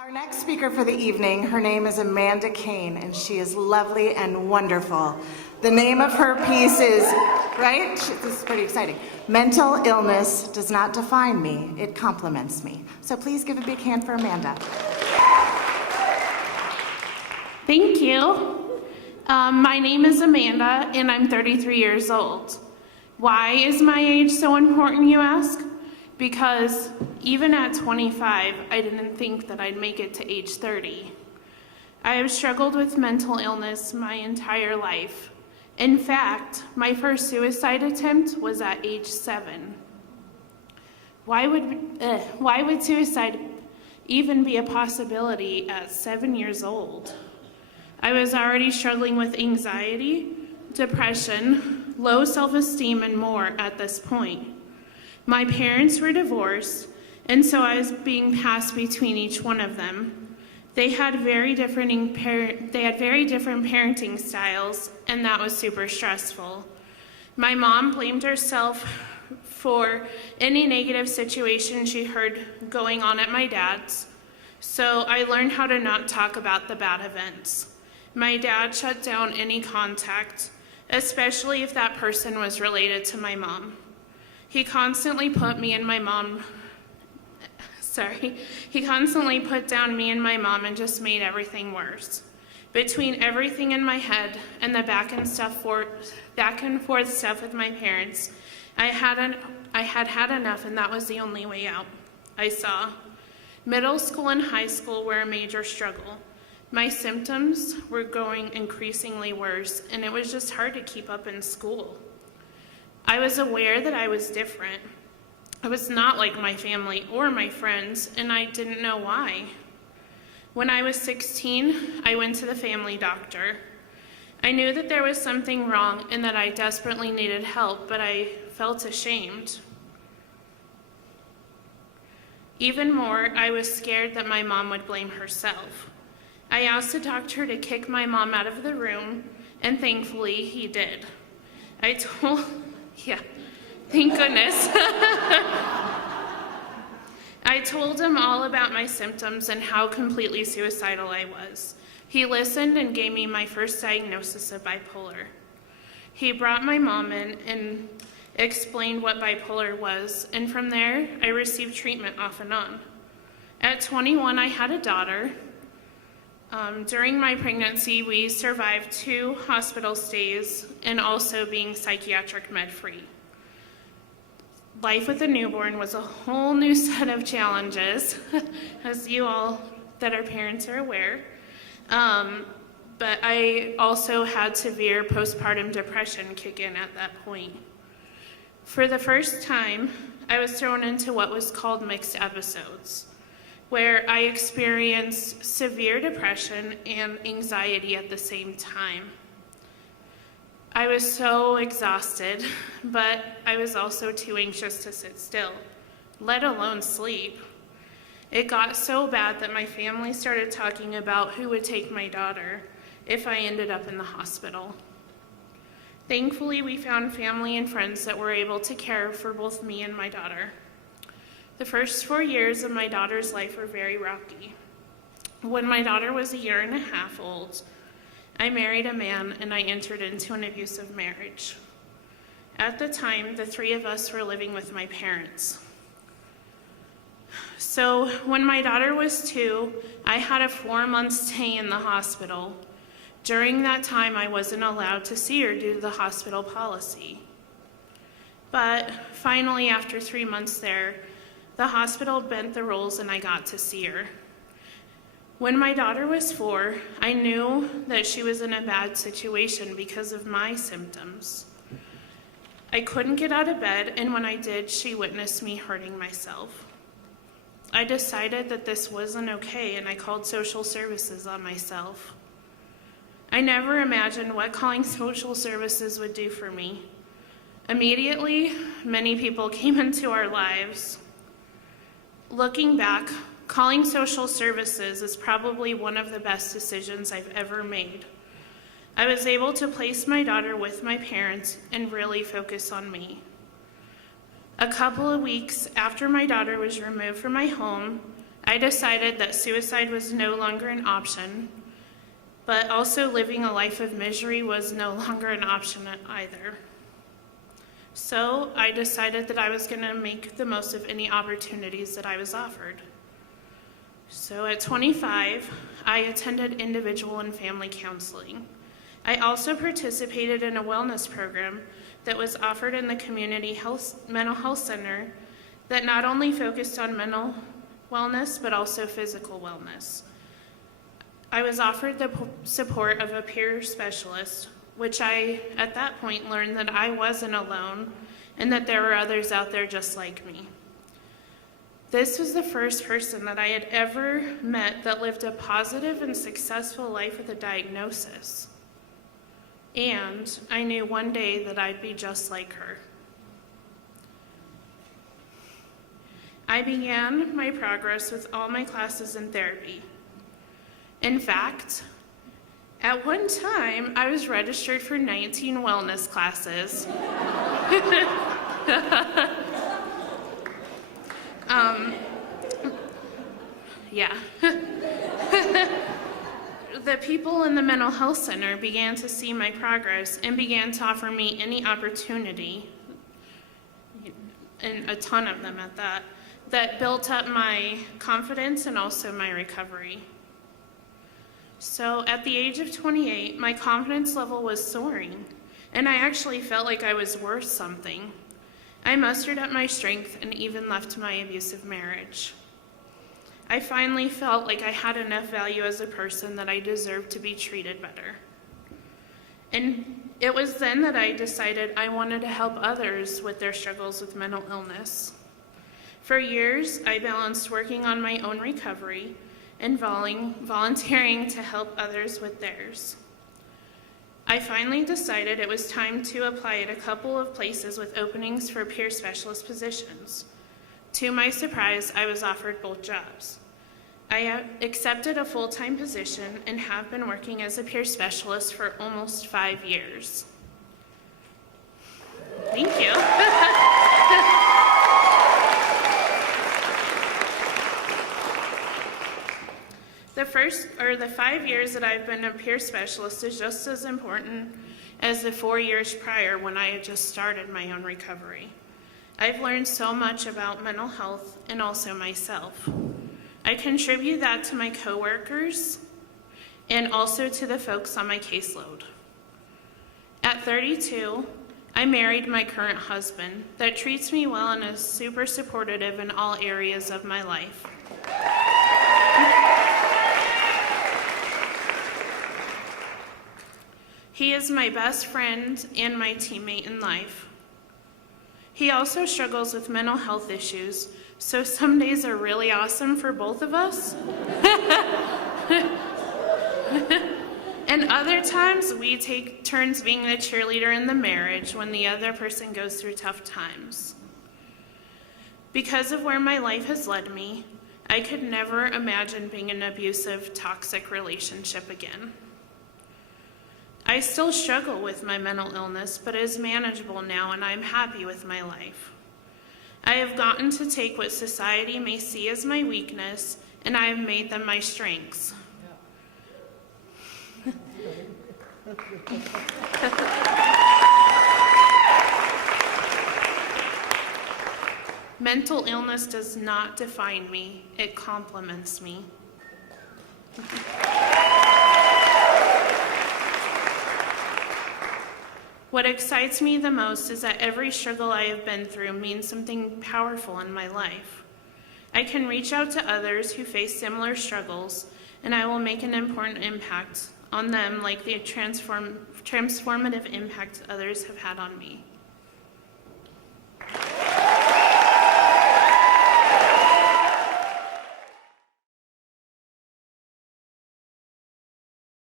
Our next speaker for the evening, her name is Amanda Cain, and she is lovely and wonderful. The name of her piece is, right? This is pretty exciting. Mental illness does not define me, it complements me. So please give a big hand for Amanda. Thank you. My name is Amanda, and I'm 33 years old. Why is my age so important, you ask? Because even at 25, I didn't think that I'd make it to age 30. I have struggled with mental illness my entire life. In fact, my first suicide attempt was at age 7. Why would suicide even be a possibility at 7 years old? I was already struggling with anxiety, depression, low self-esteem, and more at this point. My parents were divorced, and so I was being passed between each one of them. They had very different parenting styles, and that was super stressful. My mom blamed herself for any negative situation she heard going on at my dad's, so I learned how to not talk about the bad events. My dad shut down any contact, especially if that person was related to my mom. He constantly put down me and my mom and just made everything worse. Between everything in my head and the back and forth stuff with my parents, I had enough, and that was the only way out I saw. Middle school and high school were a major struggle. My symptoms were going increasingly worse, and it was just hard to keep up in school. I was aware that I was different. I was not like my family or my friends, and I didn't know why. When I was 16, I went to the family doctor. I knew that there was something wrong and that I desperately needed help, but I felt ashamed. Even more, I was scared that my mom would blame herself. I asked the doctor to kick my mom out of the room, and thankfully he did. Thank goodness. I told him all about my symptoms and how completely suicidal I was. He listened and gave me my first diagnosis of bipolar. He brought my mom in and explained what bipolar was, and from there, I received treatment off and on. At 21, I had a daughter. During my pregnancy, we survived 2 hospital stays and also being psychiatric med-free. Life with a newborn was a whole new set of challenges, as you all that are parents are aware. But I also had severe postpartum depression kick in at that point. For the first time, I was thrown into what was called mixed episodes, where I experienced severe depression and anxiety at the same time. I was so exhausted, but I was also too anxious to sit still, let alone sleep. It got so bad that my family started talking about who would take my daughter if I ended up in the hospital. Thankfully, we found family and friends that were able to care for both me and my daughter. The first 4 years of my daughter's life were very rocky. When my daughter was 1.5 years old, I married a man and I entered into an abusive marriage. At the time, the 3 of us were living with my parents. So when my daughter was 2, I had a 4-month stay in the hospital. During that time, I wasn't allowed to see her due to the hospital policy. But finally, after 3 months there, the hospital bent the rules and I got to see her. When my daughter was 4, I knew that she was in a bad situation because of my symptoms. I couldn't get out of bed, and when I did, she witnessed me hurting myself. I decided that this wasn't okay, and I called social services on myself. I never imagined what calling social services would do for me. Immediately, many people came into our lives. Looking back, calling social services is probably one of the best decisions I've ever made. I was able to place my daughter with my parents and really focus on me. A couple of weeks after my daughter was removed from my home, I decided that suicide was no longer an option, but also living a life of misery was no longer an option either. So I decided that I was going to make the most of any opportunities that I was offered. So at 25, I attended individual and family counseling. I also participated in a wellness program that was offered in the community mental health center that not only focused on mental wellness, but also physical wellness. I was offered the support of a peer specialist, which I, at that point, learned that I wasn't alone and that there were others out there just like me. This was the first person that I had ever met that lived a positive and successful life with a diagnosis. And I knew one day that I'd be just like her. I began my progress with all my classes in therapy. In fact, at one time, I was registered for 19 wellness classes. Yeah. The people in the mental health center began to see my progress and began to offer me any opportunity, and a ton of them at that, that built up my confidence and also my recovery. So at the age of 28, my confidence level was soaring, and I actually felt like I was worth something. I mustered up my strength and even left my abusive marriage. I finally felt like I had enough value as a person that I deserved to be treated better. And it was then that I decided I wanted to help others with their struggles with mental illness. For years, I balanced working on my own recovery and volunteering to help others with theirs. I finally decided it was time to apply at a couple of places with openings for peer specialist positions. To my surprise, I was offered both jobs. I accepted a full-time position and have been working as a peer specialist for almost 5 years. Thank you. The 5 years that I've been a peer specialist is just as important as the 4 years prior when I had just started my own recovery. I've learned so much about mental health and also myself. I contribute that to my coworkers and also to the folks on my caseload. At 32, I married my current husband that treats me well and is super supportive in all areas of my life. He is my best friend and my teammate in life. He also struggles with mental health issues, so some days are really awesome for both of us. And other times we take turns being the cheerleader in the marriage when the other person goes through tough times. Because of where my life has led me, I could never imagine being in an abusive, toxic relationship again. I still struggle with my mental illness, but it is manageable now and I'm happy with my life. I have gotten to take what society may see as my weakness, and I have made them my strengths. Mental illness does not define me, it complements me. What excites me the most is that every struggle I have been through means something powerful in my life. I can reach out to others who face similar struggles, and I will make an important impact on them like the transformative impact others have had on me.